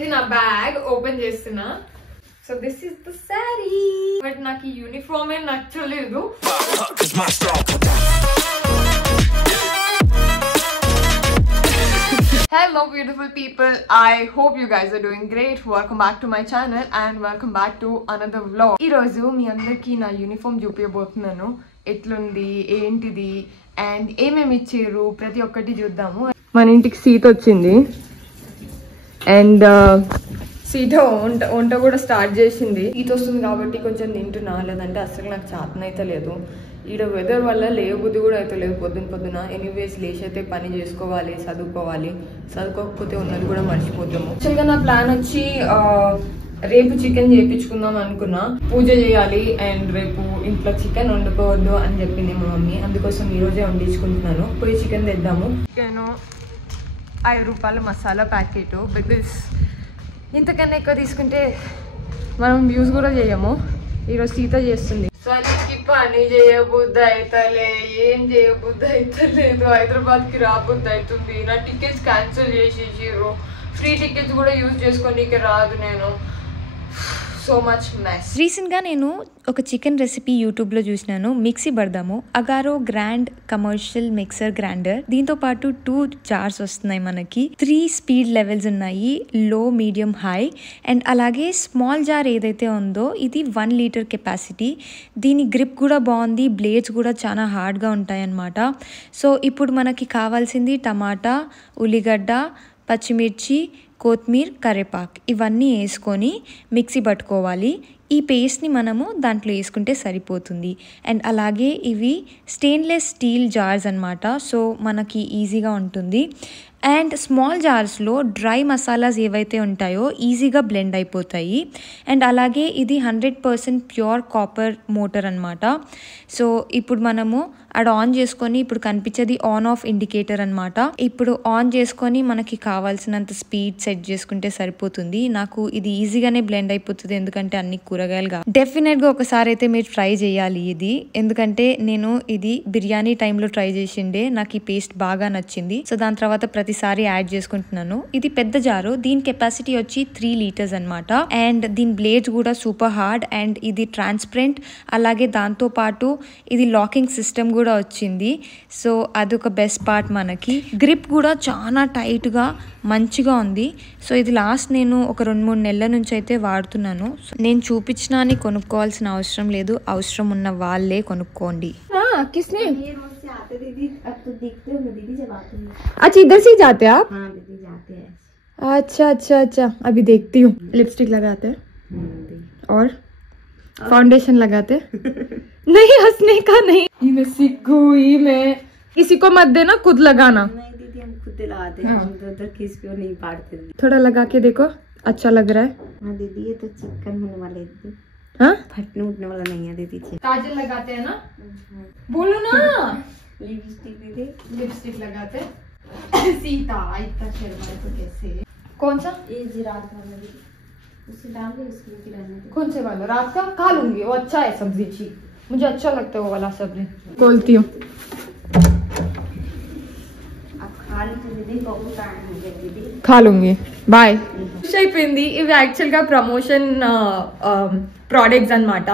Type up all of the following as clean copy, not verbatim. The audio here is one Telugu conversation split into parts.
ఇది నా బ్యాగ్ ఓపెన్ చేస్తున్నా. So this is the sorry. But నాకు ఈ యూనిఫామ్ ఏ నచ్చలేదు. Hello beautiful people, I hope you guys are doing great. Welcome back to my channel and welcome back to another vlog. ఈ రోజు మీ అందరికీ నా యూనిఫామ్ చూపించబోతున్నాను. ఎట్లుంది, ఏంటిది అండ్ ఏమేమి ఇచ్చారు ప్రతి ఒక్కటి చూద్దాము. మన ఇంటికి సీత వచ్చింది అండ్ సీత వంట కూడా స్టార్ట్ చేసింది. సీత వస్తుంది కాబట్టి కొంచెం తింటున్నా, లేదంటే అసలు నాకు చేతనైతే లేదు. ఈడ వెదర్ వల్ల లేబుద్ధి కూడా అయితే లేదు పొద్దున. ఎనీవేస్ లేచి అయితే పని చేసుకోవాలి, చదువుకోకపోతే ఉన్నది కూడా మర్చిపోతాము. యాక్చువల్గా నా ప్లాన్ వచ్చి రేపు చికెన్ చేయించుకుందాం అనుకున్నా. పూజ చేయాలి అండ్ రేపు ఇంట్లో చికెన్ వండుకోవద్దు అని చెప్పింది మా మమ్మీ. అందుకోసం ఈరోజే వండించుకుంటున్నాను. పోయి చికెన్ తెద్దాము. చికెన్ 5 రూపాయల మసాలా ప్యాకెట్. బికాస్ ఇంతకన్నా ఎక్కువ తీసుకుంటే మనం యూజ్ కూడా చేయము. ఈరోజు సీత చేస్తుంది. సనికి పని చేయబుద్ధి అవుతలే, ఏం చేయబుద్ధి అవుతలేదు. హైదరాబాద్కి రాబుద్ధి అవుతుంది. నా టికెట్స్ క్యాన్సిల్ చేసేసారు. ఫ్రీ టికెట్స్ కూడా యూజ్ చేసుకోనీకి రాదు. నేను సో మచ్ మెస్. రీసెంట్గా నేను ఒక చికెన్ రెసిపీ యూట్యూబ్లో చూసినాను. మిక్సీ పడదాము. Agaro grand commercial mixer grinder. దీంతో పాటు 2 జార్స్ వస్తున్నాయి మనకి. 3 స్పీడ్ లెవెల్స్ ఉన్నాయి, లో, మీడియం, హై. అండ్ అలాగే స్మాల్ జార్ ఏదైతే ఉందో ఇది 1 లీటర్ కెపాసిటీ. దీని గ్రిప్ కూడా బాగుంది, బ్లేడ్స్ కూడా చాలా హార్డ్గా ఉంటాయన్నమాట. సో ఇప్పుడు మనకి కావాల్సింది టమాటా, ఉల్లిగడ్డ, పచ్చిమిర్చి, కొత్తిమీర, కరివేపాకు ఇవన్నీ వేసుకొని మిక్సీ పట్టుకోవాలి. ఈ పేస్ట్ని మనము దాంట్లో వేసుకుంటే సరిపోతుంది. అండ్ అలాగే ఇవి స్టెయిన్లెస్ స్టీల్ జార్స్ అన్నమాట. సో మనకి ఈజీగా ఉంటుంది. అండ్ స్మాల్ జార్స్లో డ్రై మసాలాస్ ఏవైతే ఉంటాయో ఈజీగా బ్లెండ్ అయిపోతాయి. అండ్ అలాగే ఇది 100% ప్యూర్ కాపర్ మోటార్ అనమాట. సో ఇప్పుడు మనము అది ఆన్ చేసుకొని, ఇప్పుడు కనిపించేది ఆన్ ఆఫ్ ఇండికేటర్ అనమాట. ఇప్పుడు ఆన్ చేసుకొని మనకి కావాల్సినంత స్పీడ్ సెట్ చేసుకుంటే సరిపోతుంది. నాకు ఇది ఈజీగానే బ్లెండ్ అయిపోతుంది, ఎందుకంటే అన్ని కూరగాయలుగా. డెఫినెట్గా ఒకసారి అయితే మీరు ట్రై చేయాలి ఇది, ఎందుకంటే నేను ఇది బిర్యానీ టైంలో ట్రై చేసిండే. నాకు ఈ పేస్ట్ బాగా నచ్చింది. సో దాని తర్వాత ప్రతిసారి యాడ్ చేసుకుంటున్నాను. ఇది పెద్ద జారు. దీని కెపాసిటీ వచ్చి 3 లీటర్స్ అనమాట. అండ్ దీని బ్లేడ్స్ కూడా సూపర్ హార్డ్ అండ్ ఇది ట్రాన్స్పరెంట్. అలాగే దాంతో పాటు ఇది లాకింగ్ సిస్టమ్ కూడా వచ్చింది. సో అదొక బెస్ట్ పార్ట్. మనకి గ్రిప్ కూడా చాలా టైట్గా మంచిగా ఉంది. సో ఇది లాస్ట్ నేను ఒక 2-3 నెలల నుంచి అయితే వాడుతున్నాను. నేను చూపించినా అని కొనుక్కోవాల్సిన అవసరం లేదు, అవసరం ఉన్న వాళ్ళే కొనుక్కోండి. अच्छा इधर से ही जाते हैं आप? हाँ दीदी जाते हैं. अच्छा अभी देखती हूँ. लिपस्टिक लगाते हैं और फाउंडेशन लगाते नहीं, हंसने का नहीं. ये मैं सीख गई. मैं किसी को मत देना, खुद लगाना. नहीं दीदी हम खुद लगाते हैं. हम उधर किसी को नहीं पाड़ते. थोड़ा लगा के देखो, अच्छा लग रहा है. हाँ दीदी ये तो चिकन होने वाले दीदी. हाँ फटने उठने वाला नहीं है दीदी. काजल लगाते हैं ना? बोलो ना. लिपस्टिक दीदी, लिपस्टिक लगाते. सीता इतना शर्मा तो कैसे? कौन सा? ये जी रात वाला दीदी, उसे डाल दे, इसमें की रहने दे. कौन से वाला? रात का खा लूंगी, वो अच्छा है सब्जी ची. मुझे अच्छा लगता है वो वाला सब्जी. खोलती हूँ. अब खा ली तो दीदी बहुत टाइम हो गया दीदी. खा लूंगी. बाय. అయిపోయింది. ఇవి యాక్చువల్గా ప్రమోషన్ ప్రోడక్ట్స్ అన్నమాట.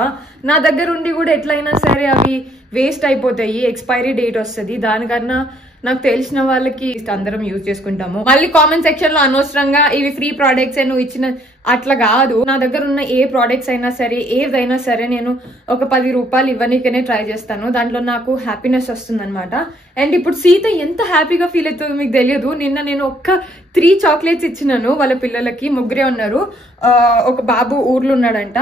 నా దగ్గర ఉండి కూడా ఎట్లయినా సరే అవి వేస్ట్ అయిపోతాయి, ఎక్స్పైరీ డేట్ వస్తుంది. దానికన్నా నాకు తెలిసిన వాళ్ళకి అందరం యూజ్ చేసుకుంటాము. మళ్ళీ కామెంట్ సెక్షన్ లో అనవసరంగా ఇవి ఫ్రీ ప్రోడక్ట్స్ నువ్వు ఇచ్చిన అట్లా కాదు. నా దగ్గర ఉన్న ఏ ప్రోడక్ట్స్ అయినా సరే, ఏదైనా సరే నేను ఒక 10 రూపాయలు ఇవ్వనీకనే ట్రై చేస్తాను. దాంట్లో నాకు హ్యాపీనెస్ వస్తుంది అనమాట. అండ్ ఇప్పుడు సీత ఎంత హ్యాపీగా ఫీల్ అవుతుందో మీకు తెలియదు. నిన్న నేను ఒక్క 3 చాక్లెట్స్ ఇచ్చినాను వాళ్ళ పిల్లలకి. 3 ఉన్నారు, ఒక బాబు ఊర్లో ఉన్నాడంట.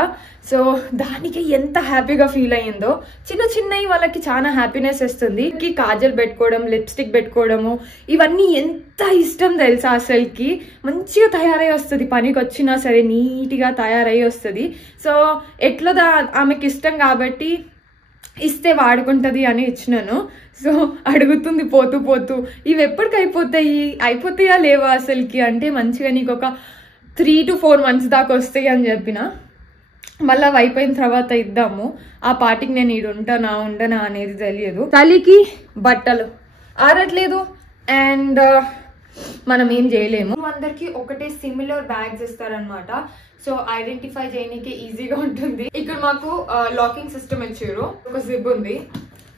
సో దానికి ఎంత హ్యాపీగా ఫీల్ అయ్యిందో. చిన్నవి వాళ్ళకి చాలా హ్యాపీనెస్ వస్తుంది. కాజల్ పెట్టుకోవడం, లిప్స్టిక్ పెట్టుకోవడము ఇవన్నీ ఎంత ఇష్టం తెలుసా అసలుకి. మంచిగా తయారై వస్తుంది, పనికి వచ్చినా సరే నీట్గా తయారై వస్తుంది. సో ఎట్లా ఆమెకి ఇష్టం కాబట్టి ఇస్తే వాడుకుంటది అని ఇచ్చినాను. సో అడుగుతుంది పోతూ ఇవి ఎప్పటికి అయిపోతాయా లేవా అసలుకి అంటే, మంచిగా నీకు ఒక 3 to 4 months దాకా వస్తాయి అని చెప్పిన. మళ్ళీ అయిపోయిన తర్వాత ఇద్దాము. ఆ పార్టీకి నేను ఈడు ఉండనా అనేది తెలియదు. చలికి బట్టలు ఆరట్లేదు అండ్ మనం ఏం చేయలేము. అందరికి ఒకటే సిమిలర్ బ్యాగ్స్ ఇస్తారనమాట. సో ఐడెంటిఫై చేయడానికి ఈజీగా ఉంటుంది. ఇక్కడ మాకు లాకింగ్ సిస్టమ్ ఇచ్చారు. ఒక జిప్ ఉంది.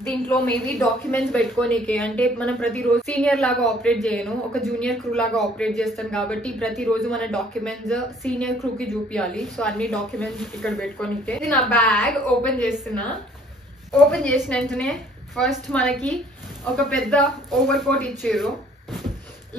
దీంట్లో మేబీ డాక్యుమెంట్స్ పెట్టుకోనీకే, అంటే మనం ప్రతిరోజు సీనియర్ లాగా ఆపరేట్ చేయను, ఒక జూనియర్ క్రూ లాగా ఆపరేట్ చేస్తాను కాబట్టి ప్రతిరోజు మన డాక్యుమెంట్స్ సీనియర్ క్రూ కి చూపించాలి. సో అన్ని డాక్యుమెంట్స్ ఇక్కడ పెట్టుకోనీకే. ఇది నా బ్యాగ్ ఓపెన్ చేస్తున్నా. ఓపెన్ చేసిన వెంటనే ఫస్ట్ మనకి ఒక పెద్ద ఓవర్ కోట్ ఇచ్చారు.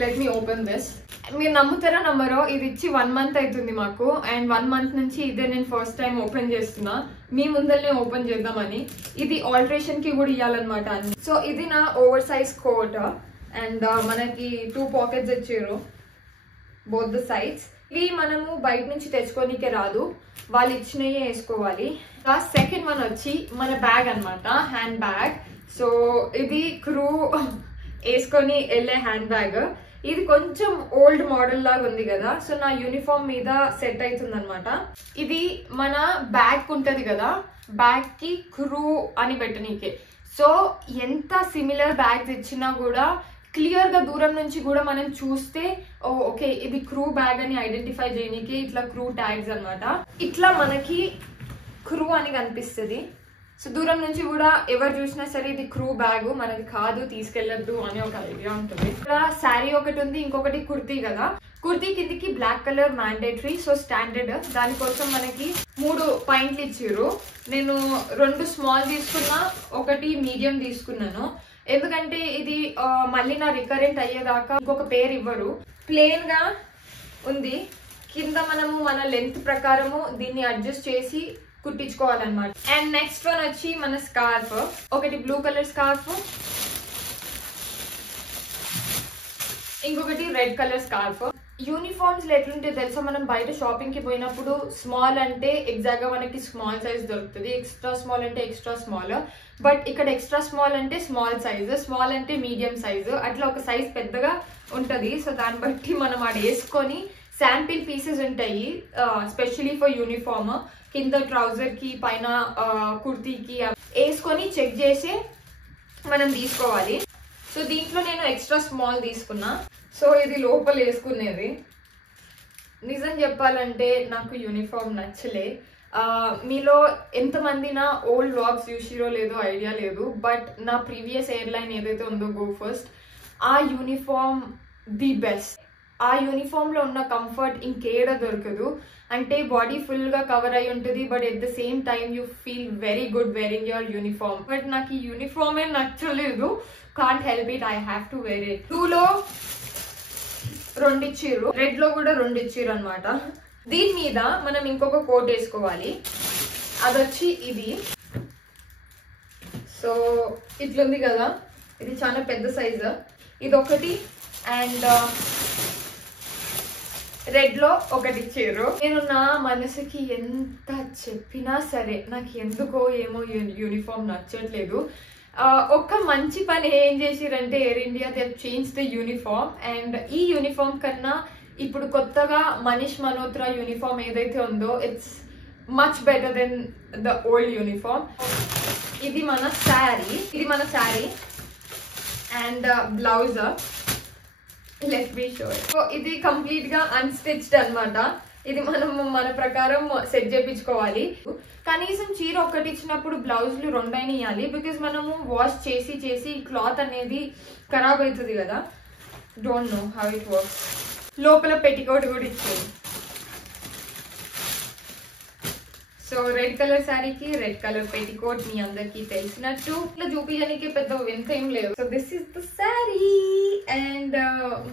Let me open this. మీరు నమ్ముతారా నమ్మరో, ఇది ఇచ్చి 1 month అవుతుంది మాకు. అండ్ 1 month నుంచి ఇదే నేను ఫస్ట్ టైం ఓపెన్ చేస్తున్నా. మీ ముందరనే ఓపెన్ చేద్దామని. ఇది ఆల్టరేషన్ కి కూడా ఇవ్వాలన్నమాట. సో ఇది నా ఓవర్ సైజ్ కోట్. అండ్ మనకి 2 pockets ఇచ్చారు, బోత్ ద సైడ్స్. ఇవి మనము బయట నుంచి తెచ్చుకోనికే రాదు, వాళ్ళు ఇచ్చినవి వేసుకోవాలి. సెకండ్ వన్ వచ్చి మన బ్యాగ్ అనమాట, హ్యాండ్ బ్యాగ్. సో ఇది క్రూ వేసుకొని వెళ్ళే హ్యాండ్ బ్యాగ్. ఇది కొంచెం ఓల్డ్ మోడల్ లాగా ఉంది కదా, సో నా యూనిఫామ్ మీద సెట్ అవుతుంది అనమాట. ఇది మన బ్యాగ్ ఉంటది కదా, బ్యాగ్ కి క్రూ అని పెట్టనీకే. సో ఎంత సిమిలర్ బ్యాగ్స్ ఇచ్చినా కూడా క్లియర్ గా దూరం నుంచి కూడా మనం చూస్తే ఓకే ఇది క్రూ బ్యాగ్ అని ఐడెంటిఫై చేయనీకి ఇట్లా క్రూ ట్యాగ్స్ అనమాట. ఇట్లా మనకి క్రూ అని కనిపిస్తుంది. సో దూరం నుంచి కూడా ఎవరు చూసినా సరే ఇది క్రూ బ్యాగ్, మనది కాదు, తీసుకెళ్లొద్దు అని ఒక ఐడియా ఉంటుంది. ఇక్కడ శారీ ఒకటి ఉంది, ఇంకొకటి కుర్తీ కదా. కుర్తీ కిందికి black colour mandatory, so standard. దానికోసం మనకి 3 పాయింట్లు ఇచ్చారు. నేను 2 స్మాల్ తీసుకున్నా, ఒకటి మీడియం తీసుకున్నాను. ఎందుకంటే ఇది మళ్ళీ నా రికరెంట్ అయ్యేదాకా ఇంకొక పేరు ఇవ్వరు. ప్లేన్ గా ఉంది. కింద మనము మన లెంత్ ప్రకారము దీన్ని అడ్జస్ట్ చేసి కుట్టించుకోవాలన్నమాట. అండ్ నెక్స్ట్ వన్ వచ్చి మన స్కార్ఫ్. ఒకటి బ్లూ కలర్ స్కార్ఫ్, ఇంకొకటి రెడ్ కలర్ స్కార్ఫ్. యూనిఫామ్స్ లో ఎట్లుంటే తెలుసా, మనం బయట షాపింగ్ కి పోయినప్పుడు స్మాల్ అంటే ఎగ్జాక్ట్ గా మనకి స్మాల్ సైజ్ దొరుకుతుంది, ఎక్స్ట్రా స్మాల్ అంటే ఎక్స్ట్రా స్మాల్. బట్ ఇక్కడ ఎక్స్ట్రా స్మాల్ అంటే స్మాల్ సైజ్, స్మాల్ అంటే మీడియం సైజ్, అట్లా ఒక సైజ్ పెద్దగా ఉంటది. సో దాన్ని బట్టి మనం అది వేసుకొని శాంపిల్ పీసెస్ ఉంటాయి స్పెషలీ ఫర్ యూనిఫామ్. కింద ట్రౌజర్ కి పైన కుర్తీకి వేసుకొని చెక్ చేసి మనం తీసుకోవాలి. సో దీంట్లో నేను ఎక్స్ట్రా స్మాల్ తీసుకున్నా. సో ఇది లోపల వేసుకునేది. నిజం చెప్పాలంటే నాకు యూనిఫామ్ నచ్చలే. మీలో ఎంతమంది నా ఓల్డ్ వ్లాగ్స్ చూసిరో లేదో ఐడియా లేదు, బట్ నా ప్రీవియస్ ఎయిర్లైన్ ఏదైతే ఉందో గో ఫస్ట్, ఆ యూనిఫామ్ ది బెస్ట్. ఆ యూనిఫామ్ లో ఉన్న కంఫర్ట్ ఇంకేడ దొరకదు. అంటే బాడీ ఫుల్ గా కవర్ అయి ఉంటుంది, but at the same time you feel very good wearing your uniform. But నాకు ఈ యూనిఫామే నచ్చలేదు. Can't help it, I have to wear it. 2లో 2 ఇచ్చిర్రు, రెడ్ లో కూడా 2 ఇచ్చిర్రు అనమాట. దీని మీద మనం ఇంకొక కోట్ వేసుకోవాలి. అదొచ్చి ఇది. సో ఇట్లుంది కదా, ఇది చాలా పెద్ద సైజు. ఇది ఒకటి అండ్ రెడ్ లో ఒకటి ఇచ్చారు. నేను నా మనసుకి ఎంత చెప్పినా సరే నాకు ఎందుకో ఏమో యూనిఫామ్ నచ్చట్లేదు. ఒక్క మంచి పని ఏం చేసిరంటే Air India they change the uniform. And ఈ యూనిఫామ్ కన్నా ఇప్పుడు కొత్తగా మనీష్ మల్హోత్రా యూనిఫామ్ ఏదైతే ఉందో it's much better than the old uniform. ఇది మన sari and blouse. Let me show. So ఇది కంప్లీట్ గా అన్స్టిచ్డ్ అనమాట. ఇది మనం మన ప్రకారం సెట్ చేయించుకోవాలి. కనీసం చీర ఒకటి ఇచ్చినప్పుడు బ్లౌజ్లు 2 అయినా ఇవ్వాలి. బికాస్ మనము వాష్ చేసి చేసి క్లాత్ అనేది ఖరాబ్ అవుతుంది కదా. Don't know how it works. లోపల పెట్టికోట్ కూడా ఇచ్చేది. సో రెడ్ కలర్ శారీకి రెడ్ కలర్ పెట్టికోట్ మీ అందరికి తెలిసినట్టు. ఇట్లా చూపించడానికి పెద్ద వింత ఏం లేదు. So this is the sari. And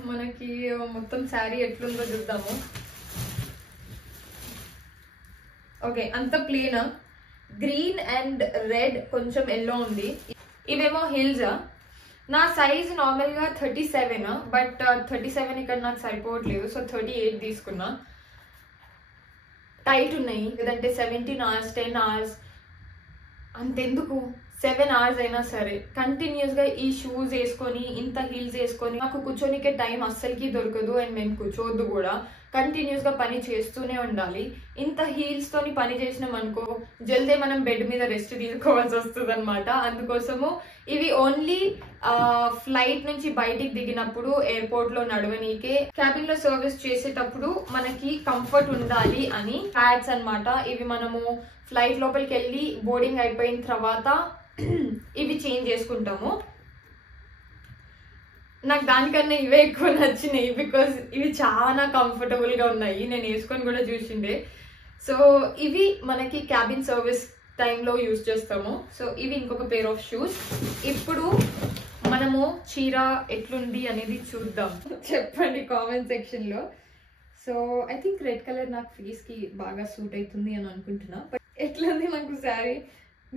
మనకి మొత్తం శారీ ఎట్లుందో చూద్దాము. ఓకే, అంత ప్లేన్. గ్రీన్ అండ్ రెడ్, కొంచెం ఎల్లో ఉంది. ఇవేమో హిల్స్. నా సైజ్ నార్మల్ గా 37, బట్ 37 ఇక్కడ నాకు సరిపోవట్లేదు. సో 38 తీసుకున్నా. టైట్ ఉన్నాయి లేదంటే 17 hours 10 hours అంతెందుకు 7 hours అయినా సరే కంటిన్యూస్ గా ఈ షూస్ వేసుకొని ఇంత హీల్స్ వేసుకొని నాకు కూర్చోనికే టైం అస్సలకి దొరకదు. అండ్ మేము కూర్చోవద్దు కూడా, కంటిన్యూస్ గా పని చేస్తూనే ఉండాలి. ఇంత హీల్స్ తోని పని చేసినాం అనుకో జల్దీ మనం బెడ్ మీద రెస్ట్ తీసుకోవాల్సి వస్తుంది అనమాట. అందుకోసము ఇవి ఓన్లీ ఫ్లైట్ నుంచి బయటికి దిగినప్పుడు ఎయిర్పోర్ట్ లో నడవనీకే, క్యాబిన్ లో సర్వీస్ చేసేటప్పుడు మనకి కంఫర్ట్ ఉండాలి అని ప్యాడ్స్ అన్నమాట. ఇవి మనము ఫ్లైట్ లోపలికి వెళ్ళి బోర్డింగ్ అయిపోయిన తర్వాత ఇవి చేంజ్ చేసుకుంటాము. నాకు దానికన్నా ఇవే ఎక్కువ నచ్చినాయి బికాస్ ఇవి చాలా కంఫర్టబుల్ గా ఉన్నాయి. నేను వేసుకొని కూడా చూసిండే. సో ఇవి మనకి క్యాబిన్ సర్వీస్ టైంలో యూజ్ చేస్తాము. సో ఇవి ఇంకొక పేర్ ఆఫ్ షూస్. ఇప్పుడు మనము చీర ఎట్లుంది అనేది చూద్దాం. చెప్పండి కామెంట్ సెక్షన్ లో. So I think red colour నాకు ఫేస్ కి బాగా సూట్ అవుతుంది అని అనుకుంటున్నా. బట్ ఎట్లుంది నాకు శారీ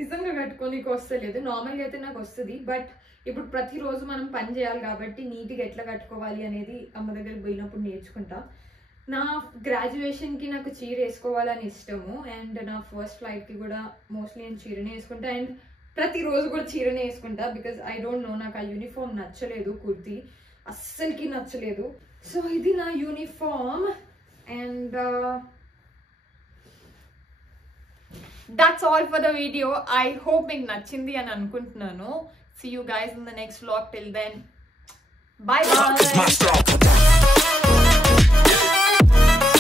నిజంగా కట్టుకోనికి వస్తలేదు. నార్మల్గా అయితే నాకు వస్తుంది, బట్ ఇప్పుడు ప్రతిరోజు మనం పని చేయాలి కాబట్టి నీట్గా ఎట్లా కట్టుకోవాలి అనేది అమ్మ దగ్గరికి పోయినప్పుడు నేర్చుకుంటా. నా గ్రాడ్యుయేషన్కి నాకు చీర వేసుకోవాలని ఇష్టము, అండ్ నా ఫస్ట్ ఫ్లైట్కి కూడా మోస్ట్లీ నేను చీరనే వేసుకుంటా, అండ్ ప్రతిరోజు కూడా చీరనే వేసుకుంటా. బికాజ్ ఐ డోంట్ నో, నాకు ఆ యూనిఫామ్ నచ్చలేదు, కుర్తీ అస్సలకి నచ్చలేదు. సో ఇది నా uniform, and that's all for the video. I hope మీకు నచ్చింది అని అనుకుంటున్నాను. See you guys in the next vlog. Till then, bye bye.